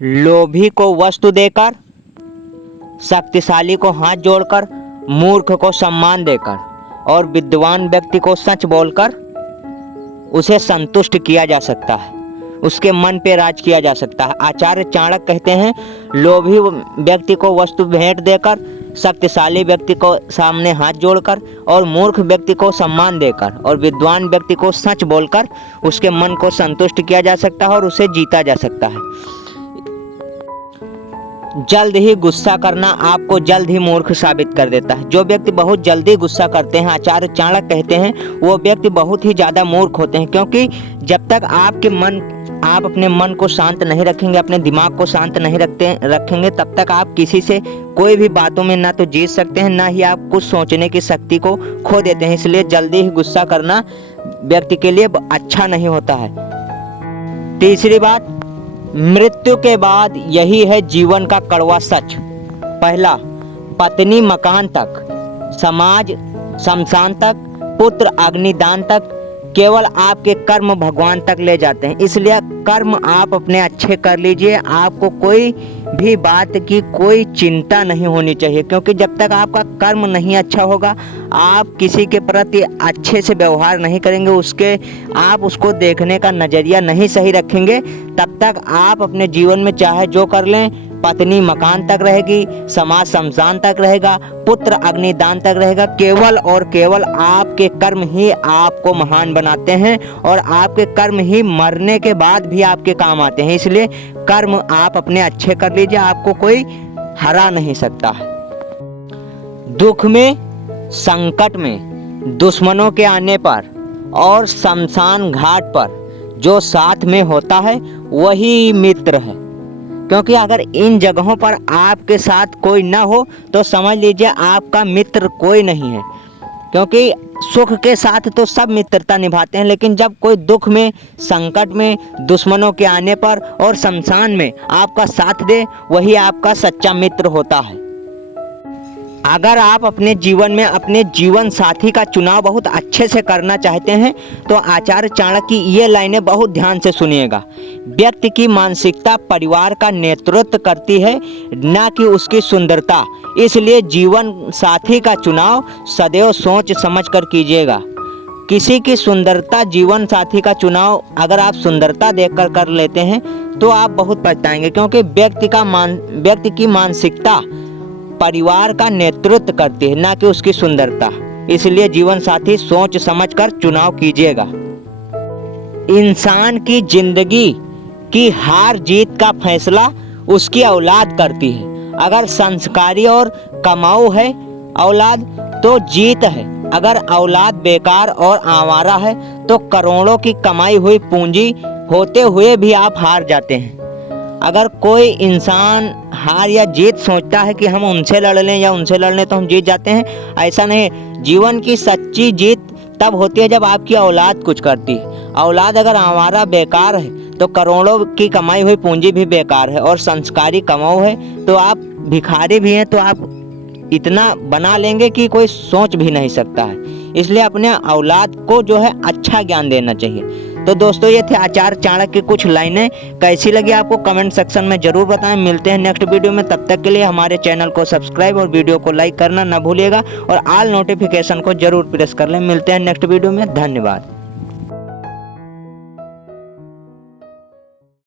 लोभी को वस्तु देकर, शक्तिशाली को हाथ जोड़कर, मूर्ख को सम्मान देकर और विद्वान व्यक्ति को सच बोलकर उसे संतुष्ट किया जा सकता है, उसके मन पे राज किया जा सकता है। आचार्य चाणक्य कहते हैं, लोभी व्यक्ति को वस्तु भेंट देकर, शक्तिशाली व्यक्ति को सामने हाथ जोड़कर और मूर्ख व्यक्ति को सम्मान देकर और विद्वान व्यक्ति को सच बोलकर उसके मन को संतुष्ट किया जा सकता है और उसे जीता जा सकता है। जल्द ही गुस्सा करना आपको जल्द ही मूर्ख साबित कर देता है। जो व्यक्ति बहुत जल्दी गुस्सा करते हैं, आचार्य चाणक्य कहते हैं, वो व्यक्ति बहुत ही ज़्यादा मूर्ख होते हैं, क्योंकि जब तक आप अपने मन को शांत नहीं रखेंगे, अपने दिमाग को शांत नहीं रखेंगे, तब तक आप किसी से कोई भी बातों में ना तो जीत सकते हैं, ना ही आप कुछ सोचने की शक्ति को खो देते हैं। इसलिए जल्दी ही गुस्सा करना व्यक्ति के लिए अच्छा नहीं होता है। तीसरी बात, मृत्यु के बाद यही है जीवन का कड़वा सच। पहला, पत्नी मकान तक, समाज शमशान तक, पुत्र अग्निदान तक, केवल आपके कर्म भगवान तक ले जाते हैं। इसलिए कर्म आप अपने अच्छे कर लीजिए, आपको कोई भी बात की कोई चिंता नहीं होनी चाहिए, क्योंकि जब तक आपका कर्म नहीं अच्छा होगा, आप किसी के प्रति अच्छे से व्यवहार नहीं करेंगे, आप उसको देखने का नज़रिया नहीं सही रखेंगे, तब तक आप अपने जीवन में चाहे जो कर लें, पत्नी मकान तक रहेगी, समाज शमशान तक रहेगा, पुत्र अग्निदान तक रहेगा। केवल और केवल आपके कर्म ही आपको महान बनाते हैं और आपके कर्म ही मरने के बाद भी आपके काम आते हैं। इसलिए कर्म आप अपने अच्छे कर लीजिए, आपको कोई हरा नहीं सकता है। दुख में, संकट में, दुश्मनों के आने पर और शमशान घाट पर जो साथ में होता है वही मित्र है, क्योंकि अगर इन जगहों पर आपके साथ कोई ना हो तो समझ लीजिए आपका मित्र कोई नहीं है। क्योंकि सुख के साथ तो सब मित्रता निभाते हैं, लेकिन जब कोई दुख में, संकट में, दुश्मनों के आने पर और शमशान में आपका साथ दे, वही आपका सच्चा मित्र होता है। अगर आप अपने जीवन में अपने जीवन साथी का चुनाव बहुत अच्छे से करना चाहते हैं तो आचार्य चाणक्य की ये लाइनें बहुत ध्यान से सुनिएगा। व्यक्ति की मानसिकता परिवार का नेतृत्व करती है, न कि उसकी सुंदरता। इसलिए जीवन साथी का चुनाव सदैव सोच समझ कर कीजिएगा। किसी की सुंदरता, जीवन साथी का चुनाव अगर आप सुंदरता देखकर कर लेते हैं तो आप बहुत पछताएंगे, क्योंकि व्यक्ति की मानसिकता परिवार का नेतृत्व करती है, ना कि उसकी सुंदरता। इसलिए जीवन साथी सोच समझकर चुनाव कीजिएगा। इंसान की जिंदगी की हार जीत का फैसला उसकी औलाद करती है। अगर संस्कारी और कमाऊ है औलाद तो जीत है, अगर औलाद बेकार और आवारा है तो करोड़ों की कमाई हुई पूंजी होते हुए भी आप हार जाते हैं। अगर कोई इंसान हार या जीत सोचता है कि हम उनसे लड़ लें या उनसे लड़ लें तो हम जीत जाते हैं, ऐसा नहीं। जीवन की सच्ची जीत तब होती है जब आपकी औलाद कुछ करती है। औलाद अगर आवारा बेकार है तो करोड़ों की कमाई हुई पूंजी भी बेकार है, और संस्कारी कमाऊ है तो आप भिखारी भी हैं तो आप इतना बना लेंगे कि कोई सोच भी नहीं सकता है। इसलिए अपने औलाद को जो है अच्छा ज्ञान देना चाहिए। तो दोस्तों, ये थे आचार्य चाणक्य की कुछ लाइनें। कैसी लगी आपको कमेंट सेक्शन में जरूर बताएं। मिलते हैं नेक्स्ट वीडियो में, तब तक के लिए हमारे चैनल को सब्सक्राइब और वीडियो को लाइक करना ना भूलिएगा और ऑल नोटिफिकेशन को जरूर प्रेस कर लें। मिलते हैं नेक्स्ट वीडियो में, धन्यवाद।